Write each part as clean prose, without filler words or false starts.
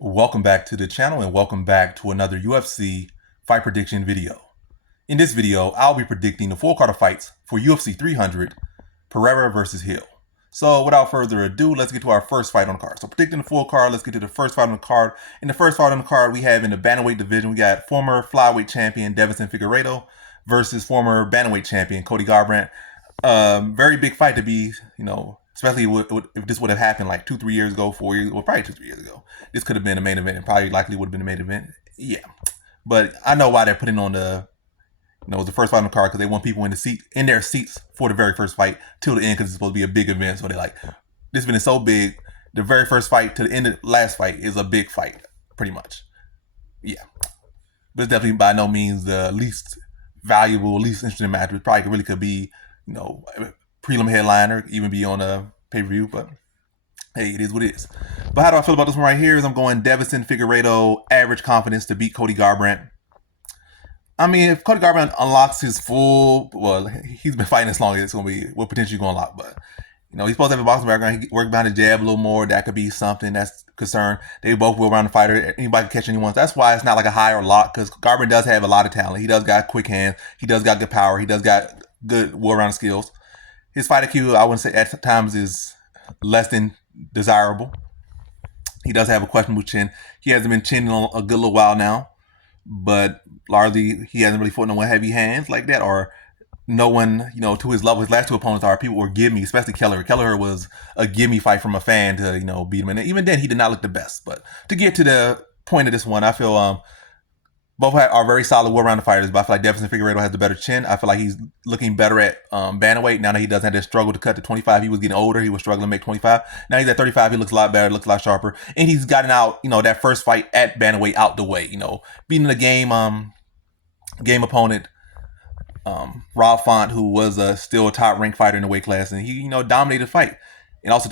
Welcome back to the channel and welcome back to another UFC fight prediction video. In this video, I'll be predicting the full card of fights for UFC 300, Pereira versus Hill. So without further ado, let's get to our first fight on the card. So predicting the full card, let's get to the first fight on the card. In the first fight on the card, we have in the bantamweight division, we got former flyweight champion Deiveson Figueiredo versus former bantamweight champion Cody Garbrandt. Very big fight to be, especially if this would have happened like 2-3 years ago, 4 years, well, probably 2-3 years ago. This could have been a main event and probably likely would have been a main event. Yeah. But I know why they're putting on the first fight on the card, because they want people in their seats for the very first fight till the end, because it's supposed to be a big event. So they're like, this event is so big, the very first fight to the end of the last fight is a big fight, pretty much. Yeah. But it's definitely by no means the least valuable, least interesting match. It probably really could be, prelim headliner, even be on a pay-per-view, but hey, it is what it is. But how do I feel about this one right here? Is I'm going Deiveson Figueiredo, average confidence to beat Cody Garbrandt. I mean, if Cody Garbrandt unlocks his full, well, he's been fighting this long, it's going to be, what potentially going to unlock, but, he's supposed to have a boxing background. He worked behind the jab a little more. That could be something that's concerned. They both will around the fighter. Anybody can catch anyone. That's why it's not like a high or lock, because Garbrandt does have a lot of talent. He does got quick hands. He does got good power. He does got good well-rounded skills. His fight IQ, I wouldn't say at times, is less than desirable. He does have a questionable chin. He hasn't been chinning on a good little while now, but largely he hasn't really fought no one heavy hands like that, or no one, to his level. His last two opponents are people were gimme, especially Kelleher. Kelleher was a gimme fight from a fan to, beat him. And even then, he did not look the best. But to get to the point of this one, I feel both are very solid well-rounded fighters, but I feel like Deiveson Figueiredo has the better chin. I feel like he's looking better at bantamweight now that he doesn't have to struggle to cut to 25. He was getting older. He was struggling to make 25. Now he's at 35. He looks a lot better, looks a lot sharper. And he's gotten out, that first fight at bantamweight out the way, beating the game opponent, Rob Font, who was still a top-ranked fighter in the weight class, and he, dominated the fight. And also,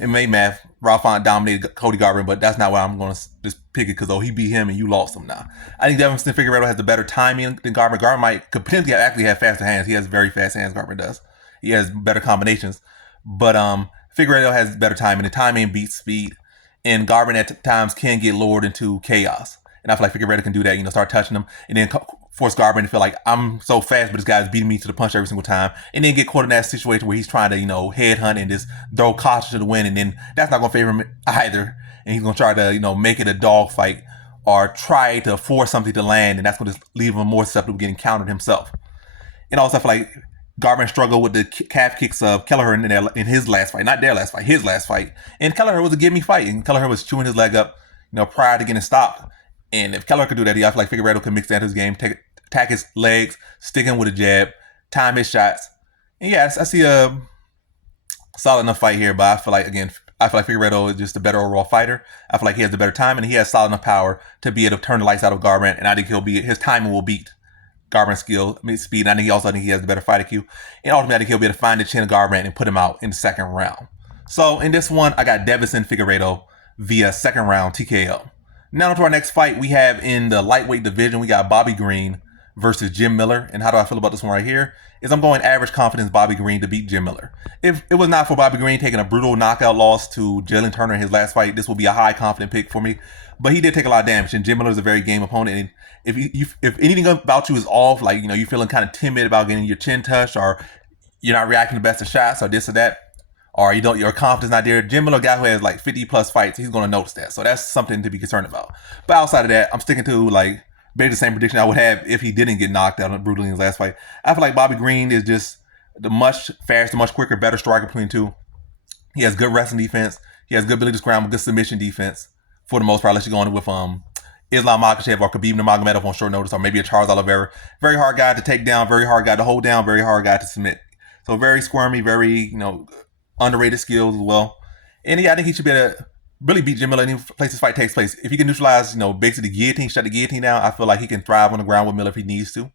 in May math, Rob Font dominated Cody Garbrandt, but that's not why I'm going to just pick it, because he beat him and you lost him now. I think Deiveson Figueiredo has the better timing than Garbrandt. Garbrandt could potentially actually have faster hands. He has very fast hands, Garbrandt does. He has better combinations. But Figueiredo has better timing. The timing beats speed. And Garbrandt at times can get lured into chaos. And I feel like Figueiredo can do that, start touching him, and then force Garbrandt to feel like, I'm so fast, but this guy's beating me to the punch every single time. And then get caught in that situation where he's trying to, headhunt and just throw caution to the wind. And then that's not going to favor him either. And he's going to try to, make it a dog fight or try to force something to land. And that's going to leave him more susceptible to getting countered himself. And also, I feel like Garbrandt struggled with the calf kicks of Kelleher in his last fight. Not their last fight, his last fight. And Kelleher was a gimme fight. And Kelleher was chewing his leg up, prior to getting stopped. And if Kelleher could do that, I feel like Figueiredo could mix that into his game, attack his legs, stick him with a jab, time his shots. And yeah, I see a solid enough fight here, but I feel like Figueiredo is just a better overall fighter. I feel like he has the better time, and he has solid enough power to be able to turn the lights out of Garbrandt. And I think his timing will beat Garbrandt's speed. And I think he has the better fight IQ. And ultimately, I think he'll be able to find the chin of Garbrandt and put him out in the second round. So in this one, I got Deiveson Figueiredo via second round TKO. Now to our next fight, we have in the lightweight division, we got Bobby Green versus Jim Miller. And how do I feel about this one right here? Is I'm going average confidence Bobby Green to beat Jim Miller. If it was not for Bobby Green taking a brutal knockout loss to Jalen Turner in his last fight, this will be a high confident pick for me. But he did take a lot of damage, and Jim Miller is a very game opponent. And if anything about you is off, like, you're feeling kind of timid about getting your chin touched, or you're not reacting to best of shots, or this or that, or your confidence not there, Jim Miller, a guy who has like 50 plus fights, he's going to notice that. So that's something to be concerned about. But outside of that, I'm sticking to basically the same prediction I would have if he didn't get knocked out brutally in his last fight. I feel like Bobby Green is just the much faster, much quicker, better striker between the two. He has good wrestling defense. He has good ability to scramble, good submission defense for the most part, unless you're going with Islam Makhachev or Khabib Nurmagomedov on short notice, or maybe a Charles Oliveira. Very hard guy to take down, very hard guy to hold down, very hard guy to submit. So very squirmy, very, underrated skills as well. And yeah, I think he should be able to really beat Jim Miller any place this fight takes place. If he can neutralize, basically the guillotine, shut the guillotine down, I feel like he can thrive on the ground with Miller if he needs to.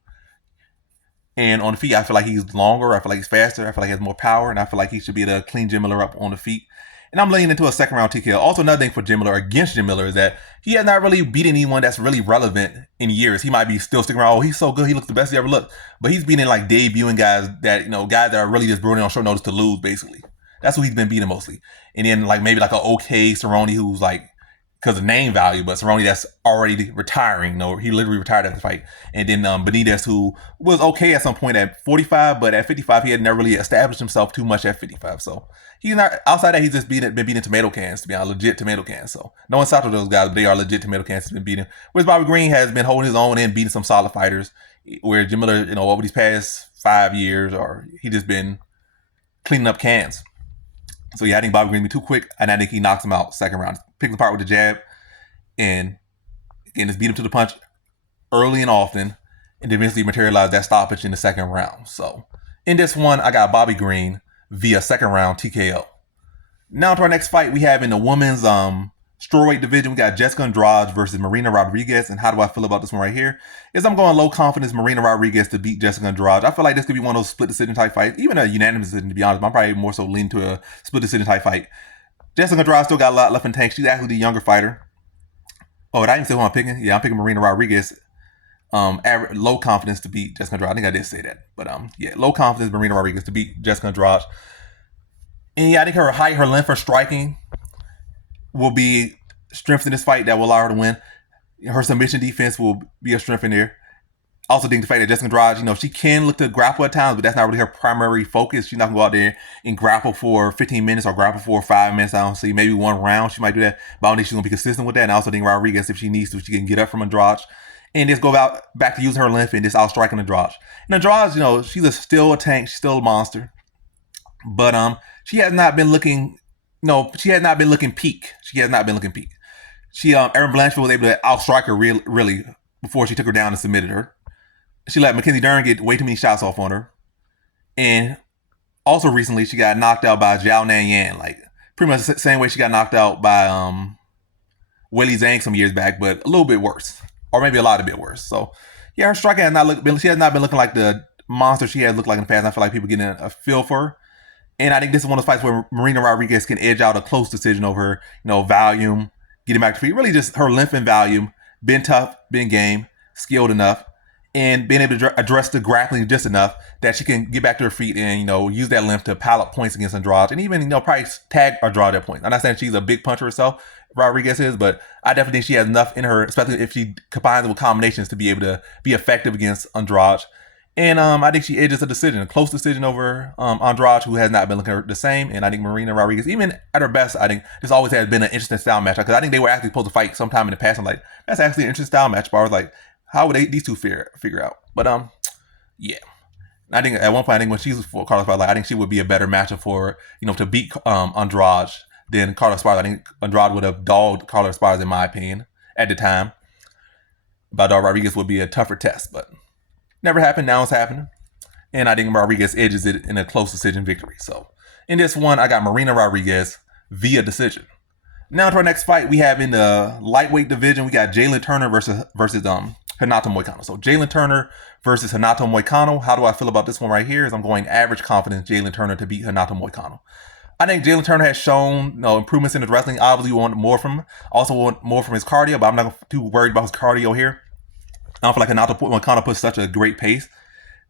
And on the feet, I feel like he's longer. I feel like he's faster. I feel like he has more power. And I feel like he should be able to clean Jim Miller up on the feet. And I'm leaning into a second round TKO. Also, another thing for Jim Miller, against Jim Miller, is that he has not really beaten anyone that's really relevant in years. He might be still sticking around. Oh, he's so good. He looks the best he ever looked. But he's beating like debuting guys that, guys that are really just brought in on short notice to lose, basically. That's who he's been beating mostly. And then maybe an okay Cerrone who's because of name value, but Cerrone that's already retiring. He literally retired after the fight. And then Benitez, who was okay at some point at 45, but at 55 he had never really established himself too much at 55. So he's not, outside that, he's just been beating tomato cans, to be honest, legit tomato cans. So no insult to those guys, but they are legit tomato cans he's been beating. Whereas Bobby Green has been holding his own and beating some solid fighters, where Jim Miller, over these past 5 years, or he just been cleaning up cans. So yeah, I think Bobby Green be too quick, and I think he knocks him out second round. Picks him apart with the jab, and just beat him to the punch early and often, and eventually materialize that stoppage in the second round. So in this one, I got Bobby Green via second round TKO. Now to our next fight we have in the women's strawweight division. We got Jessica Andrade versus Marina Rodriguez. And how do I feel about this one right here? I'm going low confidence Marina Rodriguez to beat Jessica Andrade. I feel like this could be one of those split decision type fights, even a unanimous decision, to be honest. But I'm probably more so leaning to a split decision type fight. Jessica Andrade still got a lot left in the tank. She's actually the younger fighter. Oh, did I even say who I'm picking? Yeah, I'm picking Marina Rodriguez. Low confidence to beat Jessica Andrade. I think I did say that. But yeah, low confidence Marina Rodriguez to beat Jessica Andrade. And yeah, I think her height, her length, her striking will be strength in this fight that will allow her to win. Her submission defense will be a strength in there. Also think the fact that Jessica Andrade, she can look to grapple at times, but that's not really her primary focus. She's not going to go out there and grapple for 15 minutes or grapple for 5 minutes. I don't see. Maybe one round she might do that, but I don't think she's going to be consistent with that. And I also think Rodriguez, if she needs to, she can get up from Andrade and just go back to using her length and just out-striking Andrade. And Andrade, she's still a tank. She's still a monster. But she has not been looking... she has not been looking peak. She has not been looking peak. Erin Blanchfield was able to outstrike her really before she took her down and submitted her. She let Mackenzie Dern get way too many shots off on her. And also recently, she got knocked out by Zhao Nanyan. Like, pretty much the same way she got knocked out by Weili Zhang some years back, but a little bit worse. Or maybe a lot bit worse. So, yeah, her striking has not been looking like the monster she has looked like in the past. I feel like people getting a feel for her. And I think this is one of those fights where Marina Rodriguez can edge out a close decision over her, volume, getting back to feet. Really just her length and volume, been tough, been game, skilled enough, and being able to address the grappling just enough that she can get back to her feet and, use that length to pile up points against Andrade. And even, probably tag Andrade at points. I'm not saying she's a big puncher herself, Rodriguez is, but I definitely think she has enough in her, especially if she combines it with combinations, to be able to be effective against Andrade. And I think she edges a close decision over Andrade, who has not been looking the same. And I think Marina Rodriguez, even at her best, I think this always has been an interesting style match. Because I think they were actually supposed to fight sometime in the past. I'm like, that's actually an interesting style match. But I was like, how would these two figure out? But yeah. I think at one point, I think when she was for Carlos Esparza, I think she would be a better matchup for, to beat Andrade than Carlos Esparza. I think Andrade would have dogged Carlos Esparza, in my opinion, at the time. But Rodriguez would be a tougher test, but never happened. Now it's happening. And I think Rodriguez edges it in a close decision victory. So in this one, I got Marina Rodriguez via decision. Now to our next fight, we have in the lightweight division, we got Jalen Turner versus Renato Moicano. So Jalen Turner versus Renato Moicano. How do I feel about this one right here? I'm going average confidence Jalen Turner to beat Renato Moicano. I think Jalen Turner has shown improvements in his wrestling. Obviously, we want more from him. Also want more from his cardio, but I'm not too worried about his cardio here. I don't feel like Renato Moicano puts such a great pace.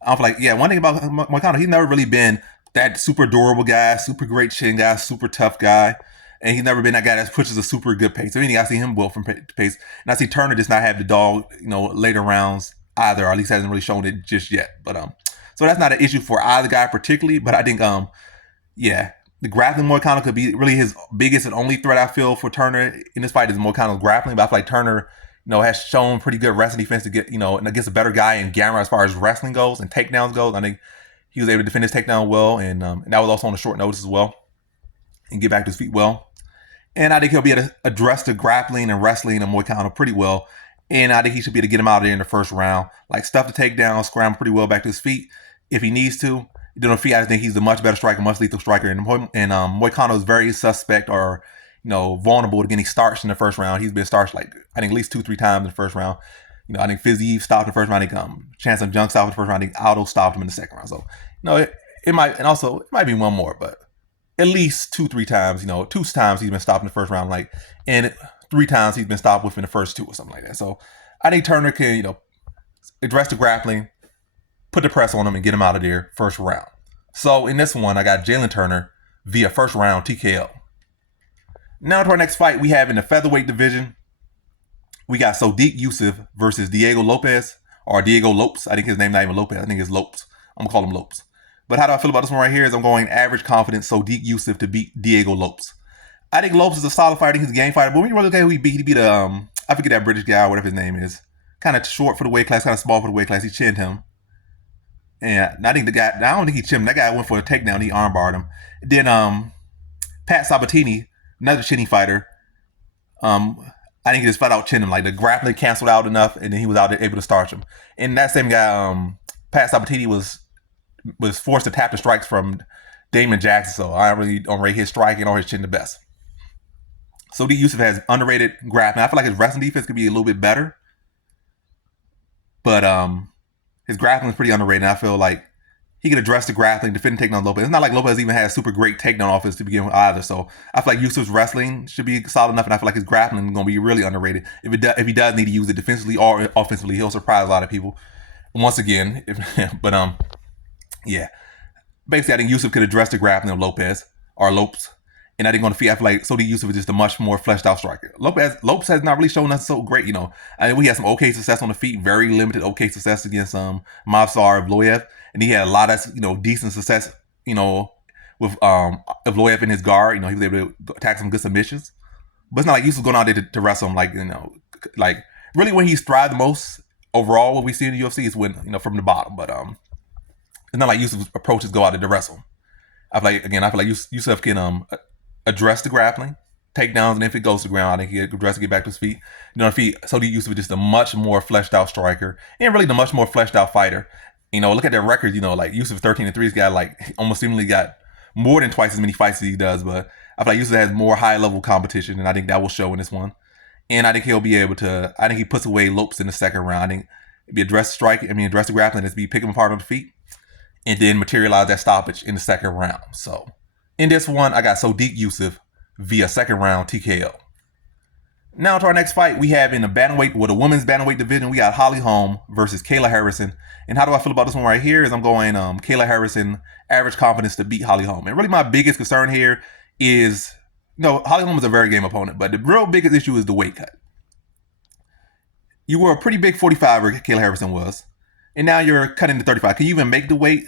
I don't feel like, one thing about Moicano, he's never really been that super durable guy, super great chin guy, super tough guy. And he's never been that guy that pushes a super good pace. So anything I see him build from pace. And I see Turner just not have the dog, later rounds either, or at least hasn't really shown it just yet. But so that's not an issue for either guy particularly. But I think the grappling Moicano could be really his biggest and only threat, I feel, for Turner in this fight is Moicano's grappling. But I feel like Turner, has shown pretty good wrestling defense to get, and against a better guy in Garbrandt as far as wrestling goes and takedowns goes. I think he was able to defend his takedown well, and that was also on a short notice as well, and get back to his feet well. And I think he'll be able to address the grappling and wrestling of Moicano pretty well. And I think he should be able to get him out of there in the first round. Like, stuff the takedown, scramble pretty well back to his feet if he needs to. I think he's a much better striker, much lethal striker. And Moicano is very suspect or, vulnerable to getting starched in the first round. He's been starched, I think, at least 2-3 times in the first round. I think Fiziev stopped in the first round. I think Chance of Junk stopped in the first round. I think Aldo stopped him in the second round. So, it might be one more, but at least 2-3 times, 2 times he's been stopped in the first round, and 3 times he's been stopped within the first 2 or something like that. So I think Turner can, address the grappling, put the press on him, and get him out of there first round. So in this one, I got Jalen Turner via first round TKO. Now to our next fight we have in the featherweight division. We got Yusuff versus Diego Lopes, or Diego Lopes. I think his name not even Lopez. I think it's Lopes. I'm gonna call him Lopes. But how do I feel about this one right here is I'm going average confidence Yusuff to beat Diego Lopes. I think Lopes is a solid fighter. I think he's a game fighter. But when you really look at who he beat I forget that British guy or whatever his name is. Kind of short for the weight class, kind of small for the weight class. He chinned him. And I think the guy, I don't think he chinned him. That guy went for a takedown. He armbarred him. Then Pat Sabatini, another chinny fighter. I think he just flat out chinned him. Like the grappling canceled out enough, and then he was out there able to starch him. And that same guy, Pat Sabatini, was forced to tap the strikes from Damon Jackson. So I really don't rate his striking or his chin the best. Yusuff has underrated grappling. I feel like his wrestling defense could be a little bit better, but his grappling is pretty underrated. And I feel like he could address the grappling, defend takedown Lopez. It's not like Lopez even has super great takedown offense to begin with either. So I feel like Yusuff's wrestling should be solid enough, and I feel like his grappling is going to be really underrated. If he does need to use it defensively or offensively, he'll surprise a lot of people. Once again, yeah. Basically, I think Yusuff could address the grappling of Lopes. And I think on the feet, I feel like Yusuff is just a much more fleshed out striker. Lopes has not really shown us so great, I think we had some okay success on the feet, very limited okay success against Movsar Evloev, and he had a lot of decent success, with Evloev in his guard. He was able to attack some good submissions. But it's not like Yusuff going out there to wrestle him, like really when he's thrived the most overall. What we see in the UFC is when from the bottom, but it's not like Yusuff's approaches go out there to wrestle. I feel like Yusuff can address the grappling, takedowns, and if it goes to the ground, I think he can address to get back to his feet. Yusuff is just a much more fleshed out striker and really the much more fleshed out fighter. Look at their records. Like Yusuff 13-3. He's got almost seemingly got more than twice as many fights as he does. But I feel like Yusuff has more high level competition, and I think that will show in this one. And I think he'll be able to. I think he puts away Lopes in the second round. I think address the grappling, just be pick him apart on the feet, and then materialize that stoppage in the second round. So in this one, I got Yusuff via second round TKO. Now to our next fight, we have in the women's bantamweight division, we got Holly Holm versus Kayla Harrison. And how do I feel about this one right here is I'm going Kayla Harrison, average confidence to beat Holly Holm. And really my biggest concern here is, Holly Holm is a very game opponent, but the real biggest issue is the weight cut. You were a pretty big 45er, Kayla Harrison was, and now you're cutting to 35. Can you even make the weight?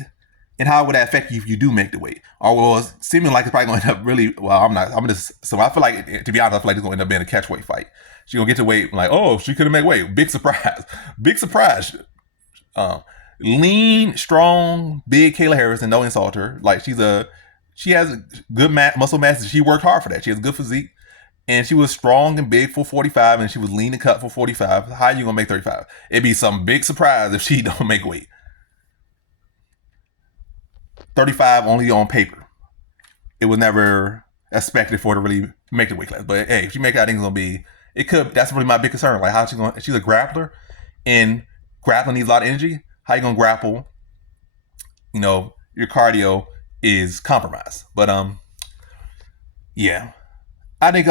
And how would that affect you if you do make the weight? Or well, it's seeming like it's probably going to end up really, well, so I feel like, to be honest, I feel like it's going to end up being a catch weight fight. She's going to get to weight, like, oh, she couldn't make weight. Big surprise. Big surprise. Lean, strong, big Kayla Harrison, no insult her. Like, she has a good muscle mass. She worked hard for that. She has a good physique. And she was strong and big for 45, and she was lean and cut for 45. How are you going to make 35? It'd be some big surprise if she don't make weight. 35 only on paper. It was never expected for her to really make the weight class. But hey, if she make it, I think it's gonna be. It could. That's really my big concern. Like how she's going. She's a grappler, and grappling needs a lot of energy. How you gonna grapple? Your cardio is compromised. But yeah. I think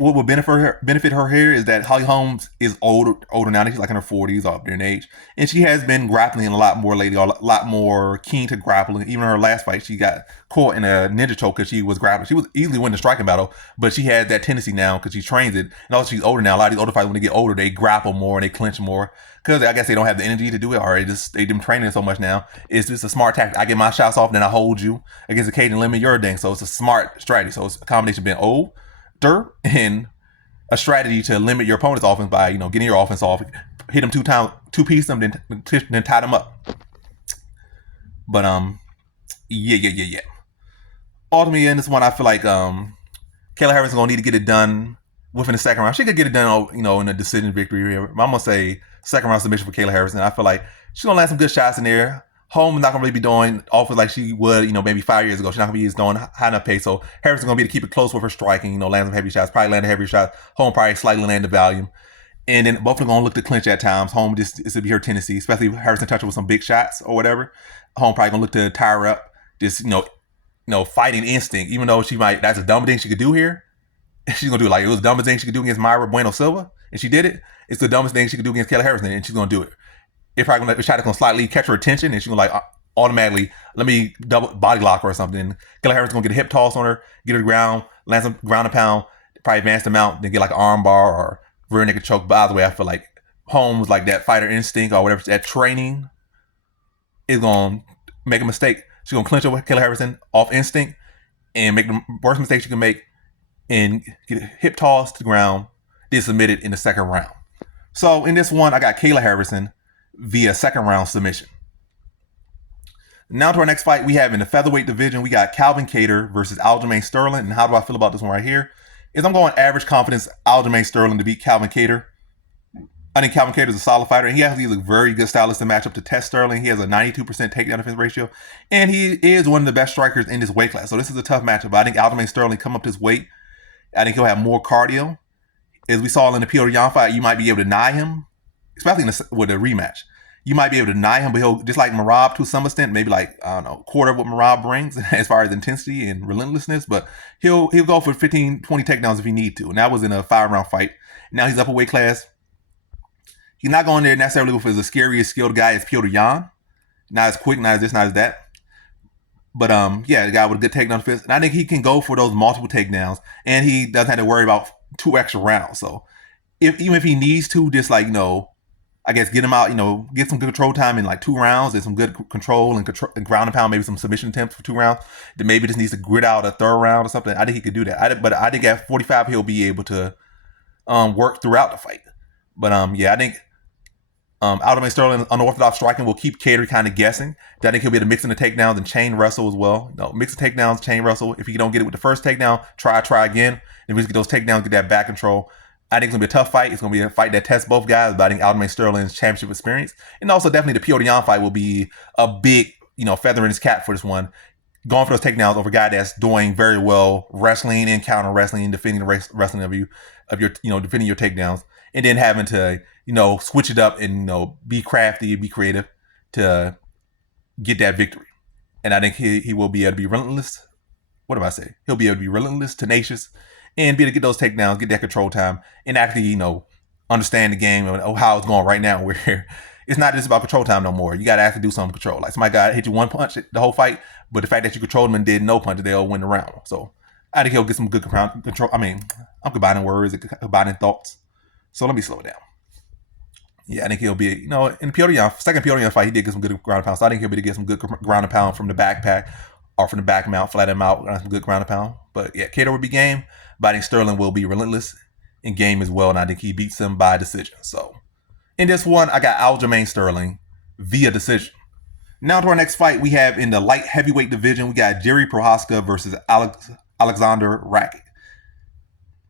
what would benefit her here is that Holly Holmes is older now. I think she's like in her 40s, up there in age, and she has been grappling a lot more lately, a lot more keen to grappling. Even in her last fight, she got caught in a ninja choke because she was grappling. She was easily winning the striking battle, but she had that tendency now because she trains it, and also she's older now. A lot of these older fighters, when they get older, they grapple more and they clinch more because I guess they don't have the energy to do it, or they've been training so much now. It's just a smart tactic. I get my shots off, then I hold you against the cage and limit your thing. So it's a smart strategy. So it's a combination of being old and a strategy to limit your opponent's offense by getting your offense off, hit them two piece them, then tie them up. But yeah. Ultimately, in this one, I feel like Kayla Harrison's gonna need to get it done within the second round. She could get it done, in a decision victory here. I'm gonna say second round submission for Kayla Harrison. I feel like she's gonna land some good shots in there. Holm is not going to really be doing offense like she would, maybe 5 years ago. She's not going to be doing high enough pace. So Harrison's going to be able to keep it close with her striking, land some heavy shots, probably land a heavy shot. Holm probably slightly land the volume. And then both of them going to look to clinch at times. Holm this would be her tendency, especially if Harrison touches with some big shots or whatever. Holm probably going to look to tire her up. Just, fighting instinct, even though that's a dumb thing she could do here. She's going to do it. Like it was the dumbest thing she could do against Mayra Bueno Silva, and she did it. It's the dumbest thing she could do against Kayla Harrison, and she's going to do it. It's probably going to slightly catch her attention, and she's going to automatically, let me double body lock her or something. Kayla Harrison's going to get a hip toss on her, get her to the ground, land some ground and pound, probably advance them out, then get like an arm bar or rear naked choke. But either way, I feel like Holmes, like that fighter instinct or whatever, that training is going to make a mistake. She's going to clinch with Kayla Harrison off instinct and make the worst mistake she can make and get hip toss to the ground, then submitted in the second round. So in this one, I got Kayla Harrison via second round submission. Now to our next fight we have in the featherweight division, we got Calvin Kattar versus Aljamain Sterling. And how do I feel about this one right here? Is I'm going average confidence Aljamain Sterling to beat Calvin Kattar. I think Calvin Kattar is a solid fighter, and he's a very good stylist to match up to Test Sterling. He has a 92% takedown defense ratio, and he is one of the best strikers in this weight class. So this is a tough matchup. But I think Aljamain Sterling come up this weight. I think he'll have more cardio. As we saw in the Pereira Yan fight, you might be able to deny him, especially with a rematch. You might be able to deny him, but he'll, just like Merab to some extent, maybe like, I don't know, quarter of what Merab brings as far as intensity and relentlessness, but he'll go for 15, 20 takedowns if he need to. And that was in a 5-round fight. Now he's up a weight class. He's not going there necessarily with the scariest skilled guy as Pereira Yan. Not as quick, not as this, not as that. But yeah, the guy with a good takedown defense. And I think he can go for those multiple takedowns, and he doesn't have to worry about 2 extra rounds. So even if he needs to, just like, I guess get him out, get some good control time in like 2 rounds and some good control and ground and pound, maybe some submission attempts for 2 rounds. Then maybe just needs to grit out a 3rd round or something. I think he could do that. But I think at 45 he'll be able to work throughout the fight. But yeah, I think Aljamain Sterling unorthodox striking will keep Kattar kind of guessing. I think he'll be able to mix in the takedowns and chain wrestle as well. Mix the takedowns, chain wrestle. If you don't get it with the first takedown, try again. If we get those takedowns, get that back control. I think it's going to be a tough fight. It's going to be a fight that tests both guys, but I think Aljamain Sterling's championship experience. And also definitely the Pereira Yan fight will be a big, feather in his cap for this one. Going for those takedowns over a guy that's doing very well wrestling and counter wrestling and defending the wrestling of your defending your takedowns. And then having to, switch it up and, be crafty, be creative to get that victory. And I think he will be able to be relentless. What do I say? He'll be able to be relentless, tenacious, and be able to get those takedowns, get that control time, and actually, understand the game of how it's going right now, where it's not just about control time no more. You got to actually do some control. Like somebody got hit you 1 punch the whole fight, but the fact that you controlled them and did no punch, they'll win the round. So I think he'll get some good control. I mean, I'm combining words and combining thoughts. So let me slow it down. Yeah, I think he'll be, in the second Pereira Yan fight, he did get some good ground and pound. So I think he'll be able to get some good ground and pound from the backpack or from the back mount, flat him out, some good ground and pound. But yeah, Kattar will be game, but I think Sterling will be relentless in game as well, and I think he beats him by decision. So in this one, I got Aljamain Sterling via decision. Now to our next fight we have in the light heavyweight division, we got Jerry Prochazka versus Alexander Rakic.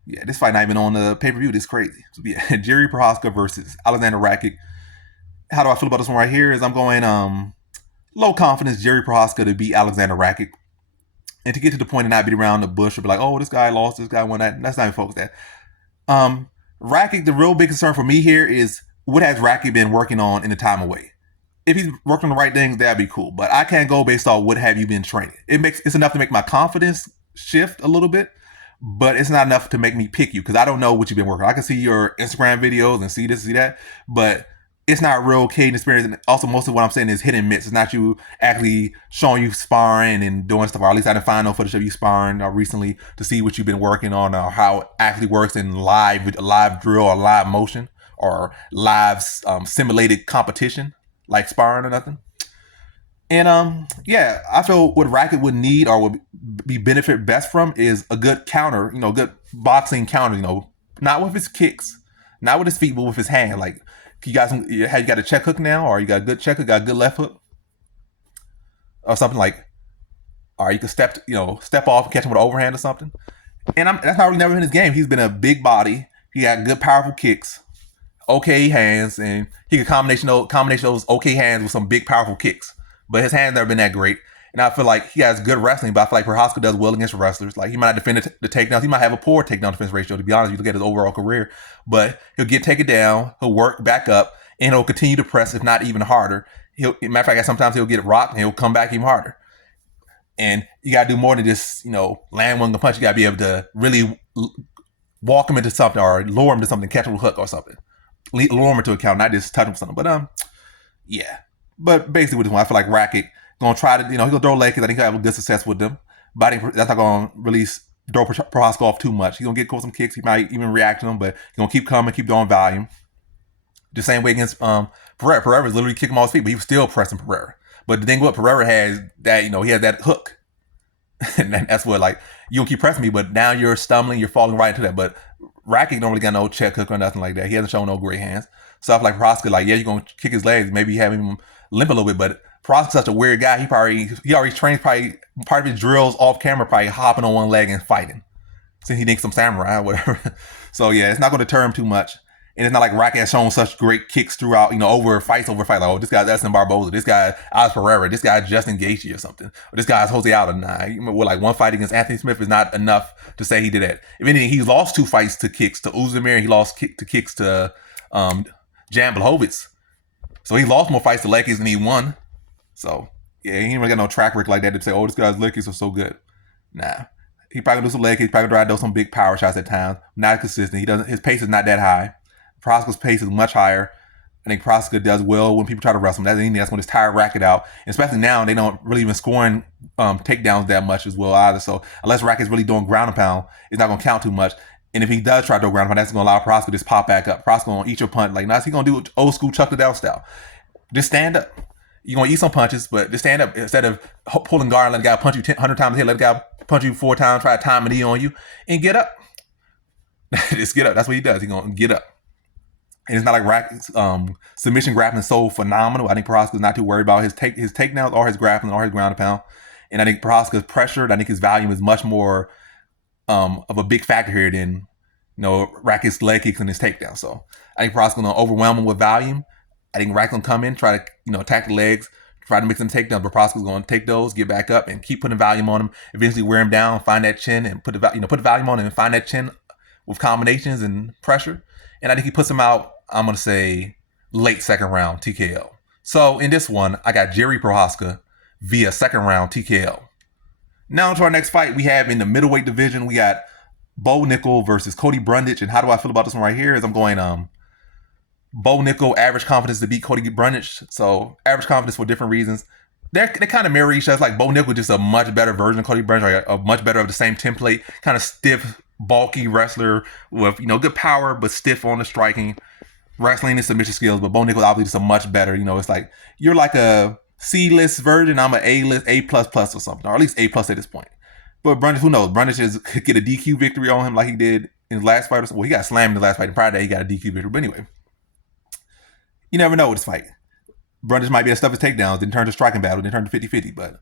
Yeah, this fight not even on the pay-per-view. This is crazy. So yeah, Jerry Prochazka versus Alexander Rakic. How do I feel about this one right here? Is I'm going low confidence Jerry Prochazka to beat Alexander Rakic. And to get to the point and not beat around the bush or be like, oh, this guy lost, this guy won that. That's not even focused at. Rakic, the real big concern for me here is what has Rakic been working on in the time away? If he's working on the right things, that'd be cool. But I can't go based on what have you been training. It's enough to make my confidence shift a little bit, but it's not enough to make me pick you because I don't know what you've been working on. I can see your Instagram videos and see this, see that, but it's not real cadence experience. And also, most of what I'm saying is hit and miss. It's not you actually showing you sparring and doing stuff, or at least I didn't find no footage of you sparring recently to see what you've been working on or how it actually works in live drill or live motion or live simulated competition like sparring or nothing. And yeah, I feel what Rakic would need or would be benefit best from is a good counter, good boxing counter, not with his kicks, not with his feet, but with his hand. Like, you got a check hook now, or you got a good check hook, got a good left hook, or something like, or you can step off and catch him with an overhand or something. And that's not really never been his game. He's been a big body. He got good, powerful kicks, okay hands, and he can combination those okay hands with some big, powerful kicks. But his hands never been that great. And I feel like he has good wrestling, but I feel like Prochazka does well against wrestlers. Like, he might not defend the takedowns. He might have a poor takedown defense ratio, to be honest. You look at his overall career. But he'll get taken down, he'll work back up, and he'll continue to press, if not even harder. Matter of fact, sometimes he'll get rocked, and he'll come back even harder. And you got to do more than just, land one punch. You got to be able to really walk him into something or lure him to something, catch him with a hook or something. Lure him into a count, not just touch him with something. But, yeah. But basically with this one, I feel like Rakic gonna try to, he'll throw leg kicks. I think he'll have a good success with them. But I think that's not gonna really throw Prochazka off too much. He's going to get some kicks. He might even react to them, but he's going to keep coming, keep doing volume. The same way against Pereira. Pereira was literally kicking him off his feet, but he was still pressing Pereira. But the thing what Pereira has that, he has that hook. And that's what, like, you don't keep pressing me, but now you're stumbling, you're falling right into that. But Rakic don't really got no check hook or nothing like that. He hasn't shown no great hands. Stuff like Prochazka, like, yeah, you're going to kick his legs, maybe have him limp a little bit, but Prochazka's such a weird guy. He already trains probably part of his drills off camera, probably hopping on one leg and fighting. Since he thinks some samurai or whatever. So yeah, it's not going to deter him too much. And it's not like Rakic has shown such great kicks throughout, over fights. Like, oh, this guy's Edson Barboza. This guy, Alex Pereira. This guy's Justin Gaethje or something. Or this guy's Jose Aldo. Nah, with like one fight against Anthony Smith is not enough to say he did that. If anything, he lost 2 fights to kicks to Uzdemir. He lost kicks to Jan Blachowicz. So he lost more fights to leg kicks than he won. So yeah, he ain't really got no track record like that to say, oh, this guy's leg kicks are so good. Nah. He probably gonna do some leg kicks, probably gonna do some big power shots at times. Not consistent. His pace is not that high. Prochazka's pace is much higher. I think Prochazka does well when people try to wrestle him. That's when his tire racket out. And especially now, they don't really even scoring takedowns that much as well either. So unless Rakic's really doing ground and pound, it's not gonna count too much. And if he does try to do ground and pound, that's gonna allow Prochazka to just pop back up. Prochazka gonna eat your punch. Like, now he's gonna do old school chuck it down style. Just stand up. You're gonna eat some punches, but just stand up instead of pulling guard and let the guy punch you 100 times a hit. Let the guy punch you 4 times, try to time a knee on you, and get up. Just get up. That's what he does. He's gonna get up. And it's not like Rakic's submission grappling is so phenomenal. I think Prochazka's not too worried about his takedowns or his grappling or his ground and pound. And I think Prochazka's pressured. I think his volume is much more of a big factor here than Rakic's leg kicks and his takedown. So I think Prochazka's gonna overwhelm him with volume. I think Rakic's gonna come in, try to attack the legs, try to mix them takedowns, but Prochazka's gonna take those, get back up, and keep putting volume on him. Eventually wear him down, find that chin, and put the volume on him and find that chin with combinations and pressure. And I think he puts him out, I'm going to say, late second round TKO. So in this one, I got Jerry Prochazka via second round TKO. Now to our next fight, we have in the middleweight division, we got Bo Nickal versus Cody Brundage. And how do I feel about this one right here is I'm going Bo Nickal, average confidence to beat Cody Brundage. So average confidence for different reasons. They kind of mirror each other. It's like Bo Nickal just a much better version of Cody Brundage, a much better of the same template, kind of stiff, bulky wrestler with good power but stiff on the striking, wrestling and submission skills. But Bo Nickal obviously just a much better. It's like you're like a C-list version. I'm an A-list, A++ or something, or at least A+ at this point. But Brundage, who knows? Brundage could get a DQ victory on him like he did in his last fight. Well, he got slammed in the last fight, and prior to that, he got a DQ victory. But anyway, you never know with this fight. Brundage might be a stuff his takedowns, then turn to striking battle, then turn to 50-50, but.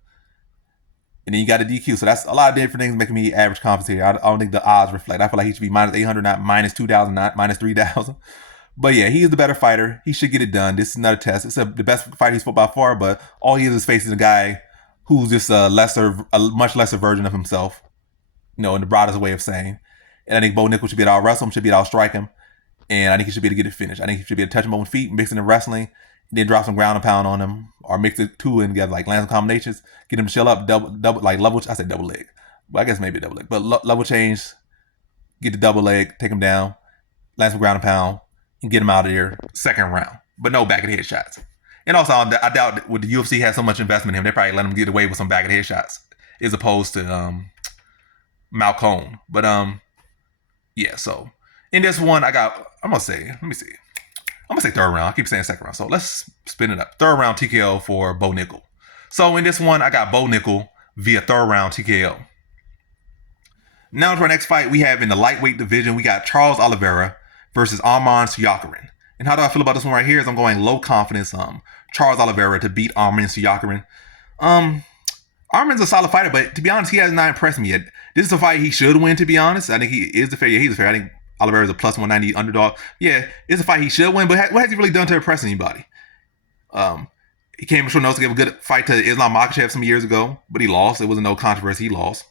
And then you got a DQ. So that's a lot of different things making me average confidence here. I don't think the odds reflect. I feel like he should be minus 800, not minus 2,000, not minus 3,000. But yeah, he is the better fighter. He should get it done. This is another test. It's the best fight he's fought by far, but all he is facing a guy who's just a much lesser version of himself, in the broadest way of saying. And I think Bo Nickal should be able to out-wrestle him, should be able to out-strike him. And I think he should be able to get it finished. I think he should be able to touch him on feet, mix it in wrestling, then drop some ground and pound on him, or mix it two and get land some combinations, get him to chill up, double like level. I said double leg, but I guess maybe double leg, but level change, get the double leg, take him down, land some ground and pound, and get him out of there second round. But no back of the head shots. And also, I doubt that with the UFC has so much investment in him, they probably let him get away with some back of the head shots as opposed to Moicano. But yeah. So in this one, I'm gonna say third round. I keep saying second round. So let's spin it up. Third round TKO for Bo Nickal. So in this one, I got Bo Nickal via third round TKO. Now to our next fight, we have in the lightweight division, we got Charles Oliveira versus Arman Tsarukyan. And how do I feel about this one right here is I'm going low confidence Charles Oliveira to beat Arman Tsarukyan. Arman's a solid fighter, but to be honest, he has not impressed me yet. This is a fight he should win, to be honest. I think he is the favorite. Yeah, he's the favorite. I think Oliveira is a plus 190 underdog. Yeah, it's a fight he should win, but what has he really done to impress anybody? He came from nose to give a good fight to Islam Makhachev some years ago, but he lost. It wasn't no controversy. He lost.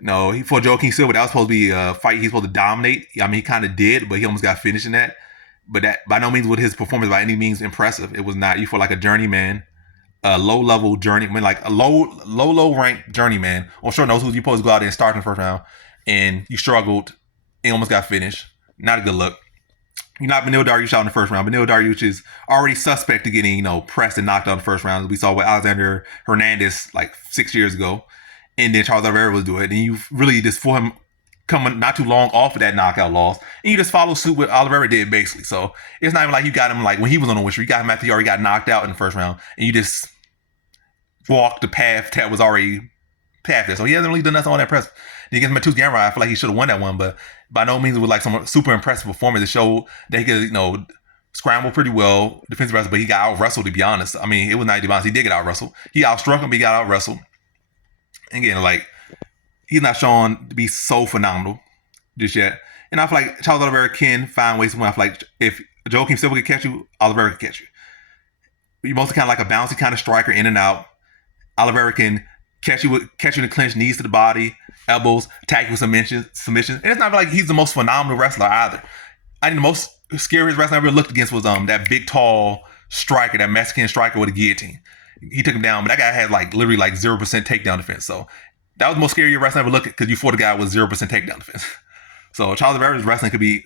No, he fought Joaquin Silva. That was supposed to be a fight he's supposed to dominate. I mean, he kind of did, but he almost got finished in that. But that by no means was his performance by any means impressive. It was not. You fought like a journeyman, a low-level journeyman, like a low-ranked journeyman on short notice. Who's you supposed to go out there and start in the first round, and you struggled and almost got finished. Not a good look. You're not Beneil Dariush out in the first round. Beneil Dariush is already suspect to getting, pressed and knocked out in the first round. We saw with Alexander Hernandez like 6 years ago. and then Charles Oliveira was doing it. And you really just for him coming not too long off of that knockout loss, and you just follow suit with Oliveira did basically. So it's not even like you got him like when he was on the win streak, you got him after he already got knocked out in the first round, and you just walked the path that was already path there. So he hasn't really done nothing all that impressive. And against Mateusz Gamrot, I feel like he should have won that one, but by no means was like some super impressive performance. It showed that he could, scramble pretty well, defensive wrestle, but he got out wrestled, to be honest. I mean, it was not to be honest. He did get out wrestled. He outstruck him, but he got out wrestled. And again, like, he's not shown to be so phenomenal just yet. And I feel like Charles Oliveira can find ways to win. I feel like if Joaquim Silva could catch you, Oliveira could catch you. You're mostly kind of like a bouncy kind of striker in and out. Oliveira can catch you in the clinch, knees to the body, elbows, attack you with submission. And it's not like he's the most phenomenal wrestler either. I think the most scariest wrestler I ever looked against was that big, tall striker, that Mexican striker with a guillotine. He took him down, but that guy had like literally like 0% takedown defense. So that was the most scary wrestling I ever looked at because you fought a guy with 0% takedown defense. So Charles Oliveira's wrestling could be,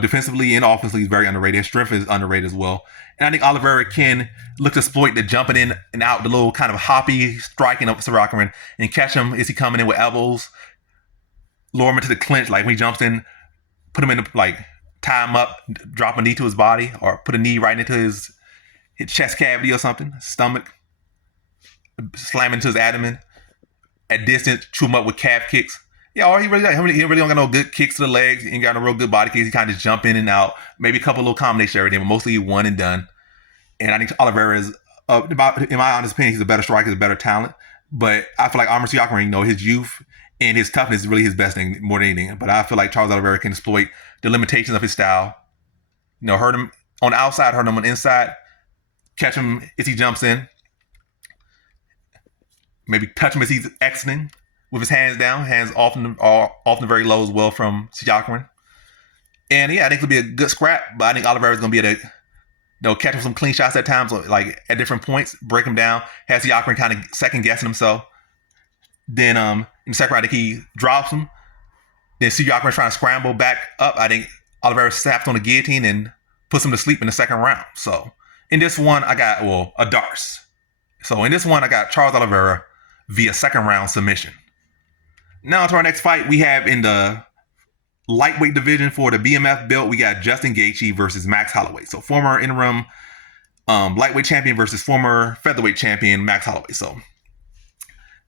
defensively and offensively is very underrated. His strength is underrated as well. And I think Oliveira can look to exploit the jumping in and out, the little kind of hoppy striking of Tsarukyan and catch him as he coming in with elbows, lure him into the clinch, like when he jumps in, put him in the, like, tie him up, drop a knee to his body, or put a knee right into his chest cavity or something, stomach, slam into his abdomen. At distance, chew him up with calf kicks. Yeah, or he really don't got no good kicks to the legs. He ain't got no real good body kicks. He kind of just jump in and out. Maybe a couple little combinations everything, but mostly one and done. And I think Oliveira is, in my honest opinion, he's a better striker, he's a better talent. But I feel like Armor Tsarukyan, his youth and his toughness is really his best thing more than anything. But I feel like Charles Oliveira can exploit the limitations of his style. Hurt him on the outside, hurt him on the inside, catch him as he jumps in. Maybe touch him as he's exiting with his hands down, hands often very low as well from Tsarukyan. And yeah, I think it'll be a good scrap, but I think Oliveira's going to be able to catch him some clean shots at times, like at different points, break him down, has Tsarukyan kind of second guessing himself. Then in the second round, I think he drops him. Then Tsarukyan trying to scramble back up. I think Oliveira snaps on the guillotine and puts him to sleep in the second round. So in this one, I got, a Darce. So in this one, I got Charles Oliveira via second round submission. Now to our next fight, we have in the lightweight division for the BMF belt, we got Justin Gaethje versus Max Holloway. So former interim lightweight champion versus former featherweight champion Max Holloway. So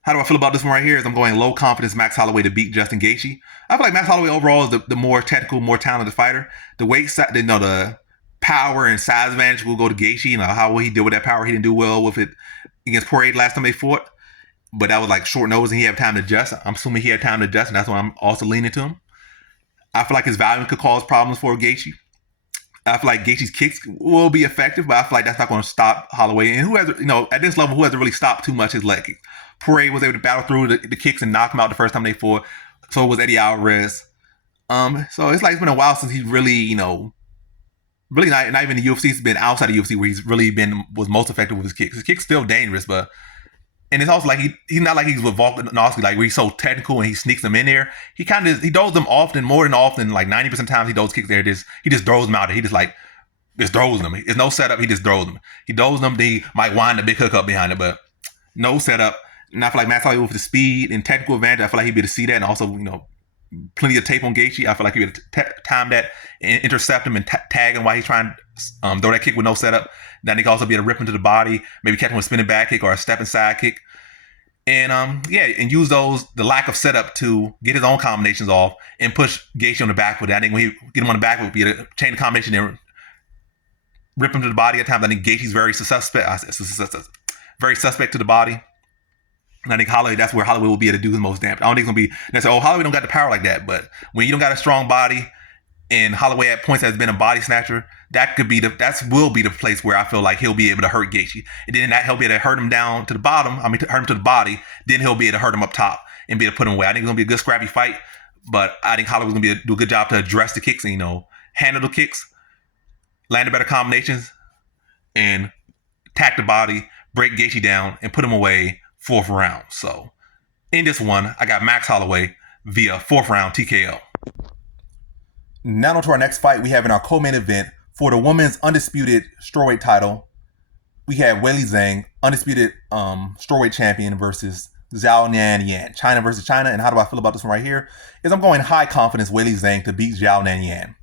how do I feel about this one right here? Is I'm going low confidence Max Holloway to beat Justin Gaethje. I feel like Max Holloway overall is the more technical, more talented fighter. The weight, the power and size advantage will go to Gaethje. How he did with that power, he didn't do well with it against Pereira last time they fought. But that was like short notice and he had time to adjust. I'm assuming he had time to adjust, and that's why I'm also leaning to him. I feel like his volume could cause problems for Gaethje. I feel like Gaethje's kicks will be effective, but I feel like that's not going to stop Holloway. And who has, at this level, who hasn't really stopped too much his leg kicks? Pereira was able to battle through the kicks and knock him out the first time they fought. So was Eddie Alvarez. So it's been a while since he's really, really not even the UFC. He's been outside the UFC where he's really was most effective with his kicks. His kicks still dangerous, but. And it's also like he's not like he's with Volkanovski, like where he's so technical and he sneaks them in there. He throws them more than often, like 90% of the times he throws kicks there. He just throws them out there. He just throws them. There's no setup. He just throws them. He throws them. They might wind a big hook up behind it, but no setup. And I feel like Max Holloway with the speed and technical advantage, I feel like he'd be able to see that, and also plenty of tape on Gaethje. I feel like he'd be able to time that and intercept him and tag him while he's trying to throw that kick with no setup. Then he can also be able to rip him to the body, maybe catch him with a spinning back kick or a stepping side kick. And and use the lack of setup to get his own combinations off and push Gaethje on the back foot. I think when he get him on the back foot, be able to chain the combination and rip him to the body at times. I think Gaethje's very suspect to the body. And I think Holloway, that's where Holloway will be able to do his most damage. I don't think it's going to be necessarily, Holloway don't got the power like that. But when you don't got a strong body and Holloway at points has been a body snatcher, that will be the place where I feel like he'll be able to hurt Gaethje. And then he'll be able to hurt him down to the bottom. Hurt him to the body. Then he'll be able to hurt him up top and be able to put him away. I think it's going to be a good scrappy fight. But I think Holloway's going to do a good job to address the kicks and, handle the kicks, land the better combinations, and attack the body, break Gaethje down, and put him away fourth round. So in this one, I got Max Holloway via fourth round TKO. Now on to our next fight we have in our co-main event for the women's undisputed strawweight title. We have Weili Zhang, undisputed strawweight champion, versus Zhao Nan, China versus China. And how do I feel about this one right here? Is I'm going high confidence Weili Zhang to beat Zhao Nan.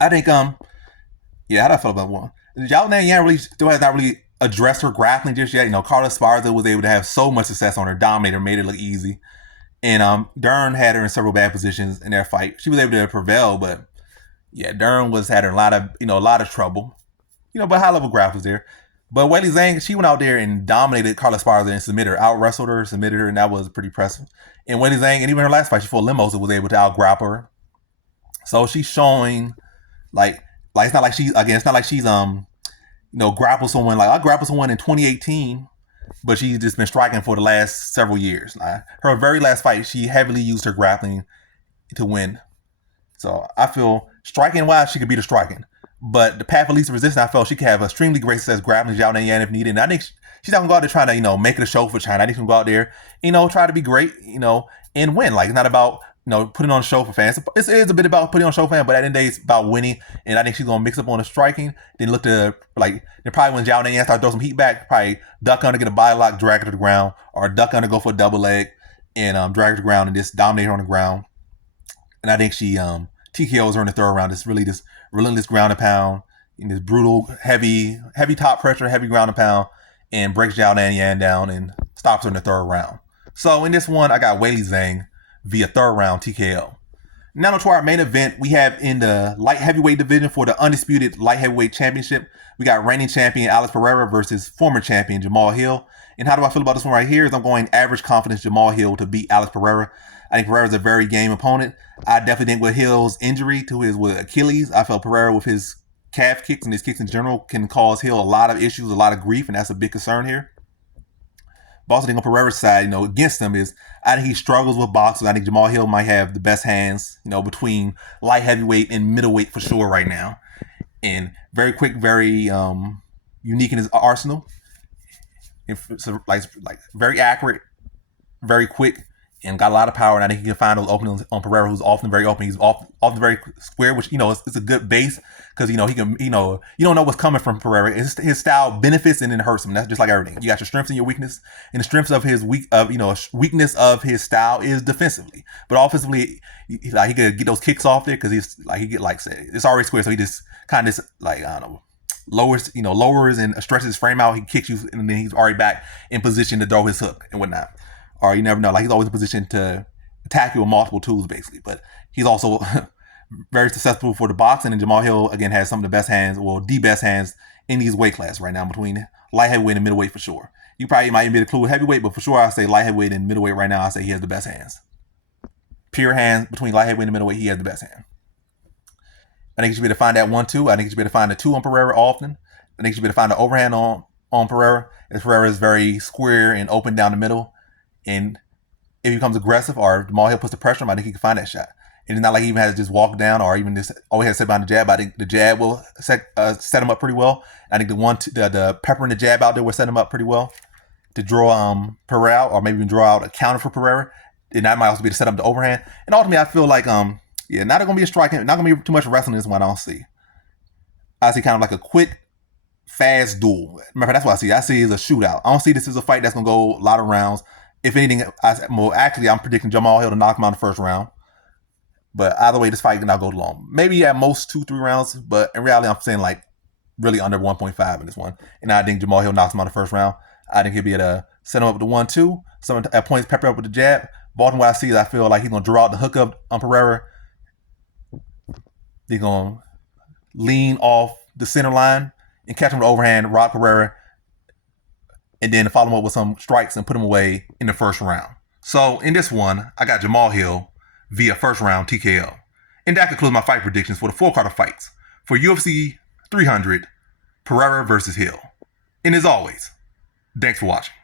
I think yeah, how do I feel about one? Zhao Nan really still has not really addressed her grappling just yet. You know, Carla Esparza was able to have so much success on her, dominator, made it look easy. And Dern had her in several bad positions in their fight. She was able to prevail, but yeah, Dern had her in a lot of trouble. But high level grapplers there. But Weili Zhang, she went out there and dominated Carla Esparza and submitted her, out wrestled her, submitted her, and that was pretty impressive. And Weili Zhang, and even her last fight, she fought Limos, was able to out grapple her. So she's showing like it's not like she's grapple someone. Like I grappled someone in 2018, but she's just been striking for the last several years. Her very last fight, she heavily used her grappling to win. So I feel striking wise, she could beat her striking. But the path of least resistance, I felt she could have extremely great success grappling Zhao Nan if needed. And I think she's not gonna go out there trying to, make it a show for China. I think she's gonna go out there, try to be great, and win. Like it's not about putting on a show for fans. It is a bit about putting on a show for fans, but at the end of the day, it's about winning. And I think she's gonna mix up on the striking. Then look to then probably when Zhao Nan starts throw some heat back, probably duck under, get a body lock, drag her to the ground, or duck under, go for a double leg, and drag her to the ground and just dominate her on the ground. And I think she TKOs her in the third round. It's really this relentless ground and pound, in this brutal, heavy top pressure, heavy ground and pound, and breaks Zhao Nan down and stops her in the third round. So in this one, I got Weili Zhang via third round TKO. Now to our main event, we have in the light heavyweight division for the undisputed light heavyweight championship, we got reigning champion Alex Pereira versus former champion Jamal Hill. And how do I feel about this one right here? Is I'm going average confidence Jamal Hill to beat Alex Pereira. I think Pereira is a very game opponent. I definitely think with Hill's injury to his Achilles, I felt Pereira with his calf kicks and his kicks in general can cause Hill a lot of issues, a lot of grief, and that's a big concern here. But also, I think on Pereira's side, against him is I think he struggles with boxing. I think Jamal Hill might have the best hands, between light heavyweight and middleweight for sure right now. And very quick, very unique in his arsenal. So, very accurate, very quick, and got a lot of power. And I think he can find those openings on Pereira, who's often very open. He's often very square, which it's a good base because he can you don't know what's coming from Pereira. His style benefits and then hurts him. That's just like everything. You got your strengths and your weakness, and the strengths of his weakness of his style is defensively, but offensively, he could get those kicks off there because it's already square, so he just kind of I don't know. Lowers and stretches his frame out. He kicks you, and then he's already back in position to throw his hook and whatnot. Or you never know. He's always in position to attack you with multiple tools, basically. But he's also very successful for the boxing. And Jamal Hill again has some of the best hands, the best hands in these weight classes right now between light heavyweight and middleweight for sure. You probably might even be include heavyweight, but for sure I say light heavyweight and middleweight right now. I say he has the best hands. Pure hands between light heavyweight and middleweight. He has the best hand. I think you should be able to find that 1-2. I think you should be able to find the 2 on Pereira often. I think you should be able to find the overhand on Pereira. As Pereira is very square and open down the middle. And if he becomes aggressive or Jamal Hill puts the pressure on him, I think he can find that shot. And it's not like he even has to just walk down or even just always has to sit behind the jab. I think the jab will set him up pretty well. I think the peppering the jab out there will set him up pretty well to draw Pereira out or maybe even draw out a counter for Pereira. And that might also be to set up the overhand. And ultimately, I feel like not going to be a striking, not going to be too much wrestling in this one. I don't see. I see kind of like a quick, fast duel. Remember, that's what I see. I see it as a shootout. I don't see this as a fight that's going to go a lot of rounds. If anything, I'm predicting Jamal Hill to knock him out in the first round. But either way, this fight can now go long. Maybe at most 2-3 rounds. But in reality, I'm saying really under 1.5 in this one. And I think Jamal Hill knocks him out in the first round. I think he'll be able to set him up with the 1-2. Some at points pepper up with the jab. Baltimore, what I see is I feel like he's going to draw out the hook up on Pereira. They're going to lean off the center line and catch him with the overhand, rock Pereira, and then follow him up with some strikes and put him away in the first round. So in this one, I got Jamal Hill via first round TKO. And that concludes my fight predictions for the 4-card fights for UFC 300, Pereira versus Hill. And as always, thanks for watching.